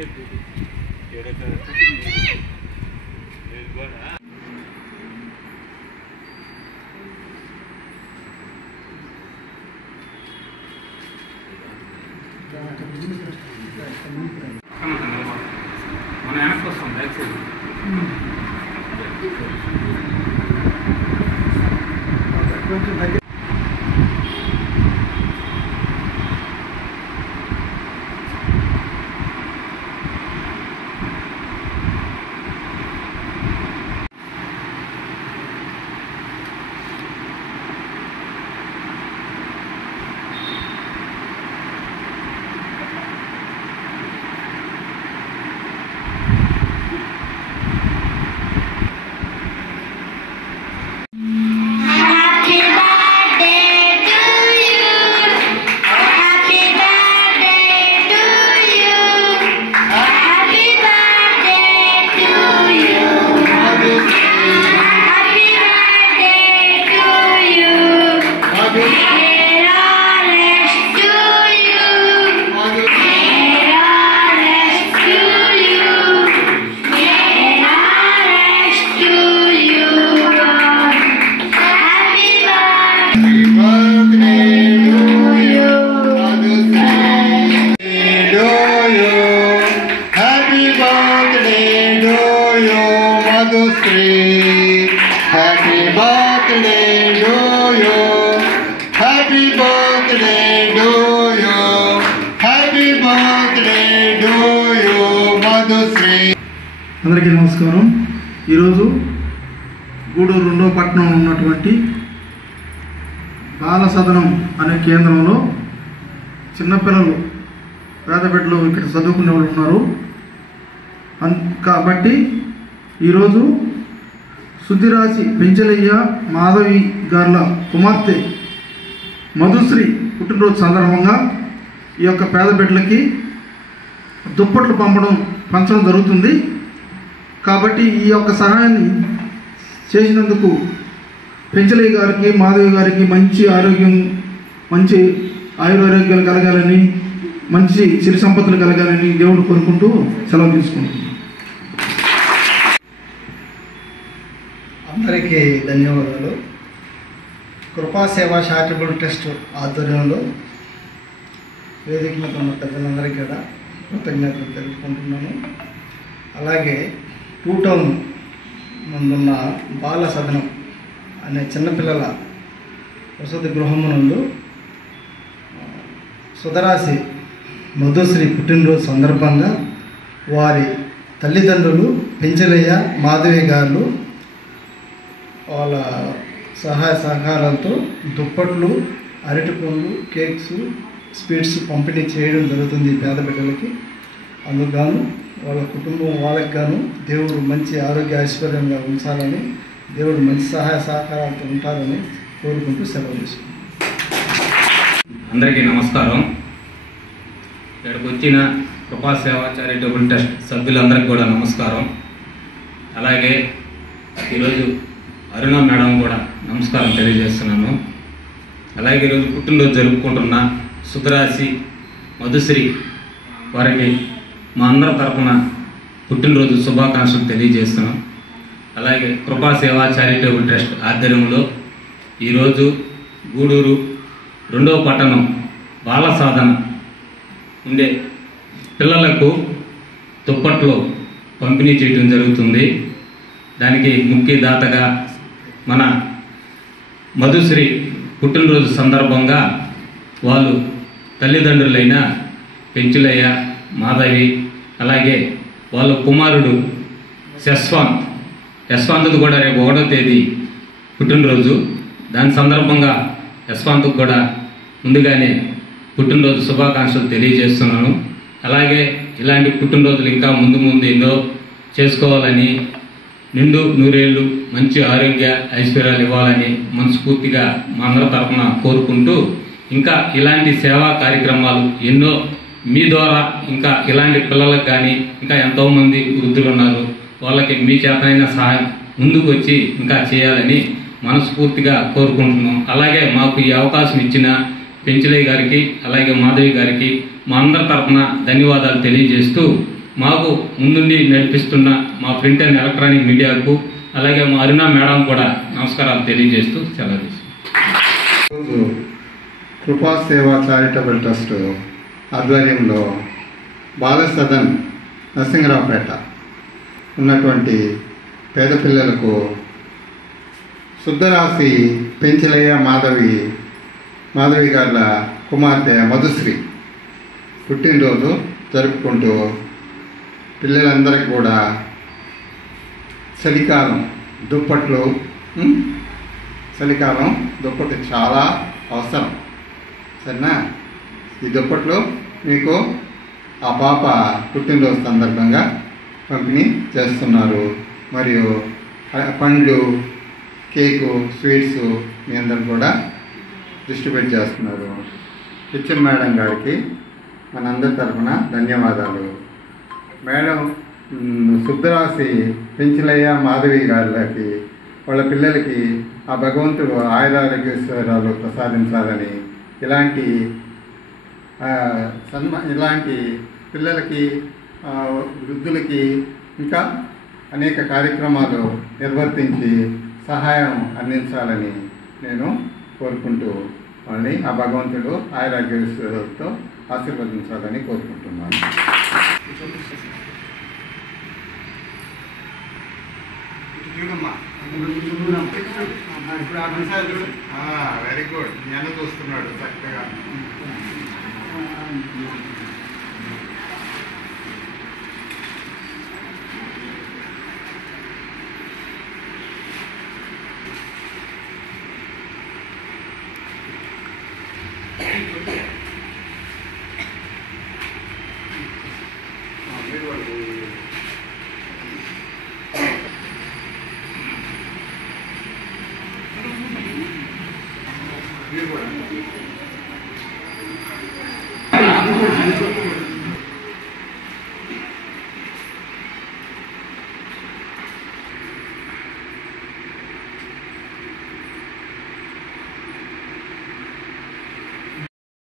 మన వెనక్కి వస్తాం బ్యాక్ సైడ్ కొంచెం దగ్గర అందరికీ నమస్కారం. ఈరోజు గూడూరు 2వ పట్టణంలో ఉన్నటువంటి బాల సదనం అనే కేంద్రంలో చిన్నపిల్లలు పేద బిడ్డలు ఇక్కడ చదువుకునే వాళ్ళు ఉన్నారు. కాబట్టి ఈరోజు సుద్దిరాశి పెంచలయ్య మాధవి గార్ల కుమార్తె మధుశ్రీ పుట్టినరోజు సందర్భంగా ఈ యొక్క పేద బిడ్డలకి దుప్పట్లు పంచడం జరుగుతుంది. కాబట్టి ఈ యొక్క సహాయాన్ని చేసినందుకు పెంచలయ్య గారికి మాధవి గారికి మంచి ఆరోగ్యం, మంచి ఆయురారోగ్యాలు కలగాలని, మంచి సిరి సంపదలు కలగాలని దేవుడు కోరుకుంటూ సెలవు తీసుకుంటున్నాను. అందరికీ ధన్యవాదాలు. కృపాసేవ చారిటబుల్ ట్రస్ట్ ఆధ్వర్యంలో వేదిక మీద ఉన్న పెద్దలందరికీ కూడా కృతజ్ఞతలు తెలుపుకుంటున్నాను. అలాగే 2 టౌన్ ముందున్న బాల సదనం అనే చిన్నపిల్లల వసతి గృహమునందు సుధరాశి మధుశ్రీ పుట్టినరోజు సందర్భంగా వారి తల్లిదండ్రులు పెంచలయ్య మాధవి గారు వాళ్ళ సహాయ సహకారాలతో దుప్పట్లు, అరటిపండ్లు, కేక్స్, స్వీట్స్ పంపిణీ చేయడం జరుగుతుంది పేద బిడ్డలకి. అందుకు వాళ్ళ కుటుంబం వాళ్ళకి గాను దేవుడు మంచి ఆరోగ్య ఐశ్వర్యంగా ఉంచాలని, దేవుడు మంచి సహాయ సహకారాలతో ఉంటారని కోరుకుంటూ సెలవు తీసుకుంటాం. అందరికీ నమస్కారం. ఇక్కడికి వచ్చిన కృపాసేవ చారిటబుల్ ట్రస్ట్ సభ్యులందరికీ కూడా నమస్కారం. అలాగే ఈరోజు అరుణ మేడం కూడా నమస్కారం తెలియజేస్తున్నాను. అలాగే ఈరోజు పుట్టినరోజు జరుపుకుంటున్న సుధరాశి మధుశ్రీ వారికి మా అందరి తరపున పుట్టినరోజు శుభాకాంక్షలు తెలియజేస్తున్నాం. అలాగే కృపాసేవ చారిటబుల్ ట్రస్ట్ ఆధ్వర్యంలో ఈరోజు గూడూరు 2వ పట్టణం బాల సాధన ఉండే పిల్లలకు దుప్పట్లు పంపిణీ చేయడం జరుగుతుంది. దానికి ముఖ్య దాతగా మన మధుశ్రీ పుట్టినరోజు సందర్భంగా వాళ్ళు తల్లిదండ్రులైన పెంచులయ్య మాధవి, అలాగే వాళ్ళ కుమారుడు యశ్వంత్ కూడా రేపు 1వ తేదీ పుట్టినరోజు. దాని సందర్భంగా యశ్వంత్కు కూడా ముందుగానే పుట్టినరోజు శుభాకాంక్షలు తెలియజేస్తున్నాను. అలాగే ఇలాంటి పుట్టినరోజులు ఇంకా ముందు ఎన్నో చేసుకోవాలని, నిండు నూరేళ్ళు మంచి ఆరోగ్య ఐశ్వర్యాలు ఇవ్వాలని మనస్ఫూర్తిగా మా అందరి తరఫున కోరుకుంటూ, ఇంకా ఇలాంటి సేవా కార్యక్రమాలు ఎన్నో మీ ద్వారా ఇంకా ఇలాంటి పిల్లలకు కానీ ఇంకా ఎంతోమంది వృద్ధులు ఉన్నారు, వాళ్ళకి మీ చేతనైన సహాయం ముందుకు వచ్చి ఇంకా చేయాలని మనస్ఫూర్తిగా కోరుకుంటున్నాం. అలాగే మాకు ఈ అవకాశం ఇచ్చిన పెంచలయ్య గారికి అలాగే మాధవి గారికి మా అందరి తరఫున ధన్యవాదాలు తెలియజేస్తూ మాకు ముందుండి నడిపిస్తున్న మా ప్రింట్ అండ్ ఎలక్ట్రానిక్ మీడియాకు అలాగే మా అరుణ మేడం కూడా నమస్కారాలు తెలియజేస్తూ సెలవు ఈరోజు కృపా సేవా చారిటబుల్ ట్రస్ట్ ఆధ్వర్యంలో బాల సదన్ నరసింగరావుపేట ఉన్నటువంటి పేద పిల్లలకు శుద్ధరాశి పెంచలయ్య మాధవి గారి కుమార్తె మధుశ్రీ పుట్టినరోజు జరుపుకుంటూ పిల్లలందరికీ కూడా చలికాలం దుప్పట్లు చలికాలం దుప్పట్లు చాలా అవసరం, సరేనా? ఈ దుప్పట్లు మీకు ఆ పాప పుట్టినరోజు సందర్భంగా పంపిణీ చేస్తున్నారు. మరియు పండ్లు, కేకు, స్వీట్స్ మీ అందరు కూడా డిస్ట్రిబ్యూట్ చేస్తున్నారు. హెచ్ఎం మేడం గారికి మనందరి తరఫున ధన్యవాదాలు. మేడం శుద్ధరాశి పెంచలయ్య మాధవి గారికి వాళ్ళ పిల్లలకి ఆ భగవంతుడు ఆయురారోగ్యేశ్వరాలు ప్రసాదించాలని, ఇలాంటి పిల్లలకి, వృద్ధులకి ఇంకా అనేక కార్యక్రమాలు నిర్వర్తించి సహాయం అందించాలని నేను కోరుకుంటూ వాళ్ళని ఆ భగవంతుడు ఆయురారోగ్యేశ్వరులతో ఆశీర్వదించాలని కోరుకుంటున్నాను. Very good. నేను చూస్తున్నాడు చక్కగా. వెరీ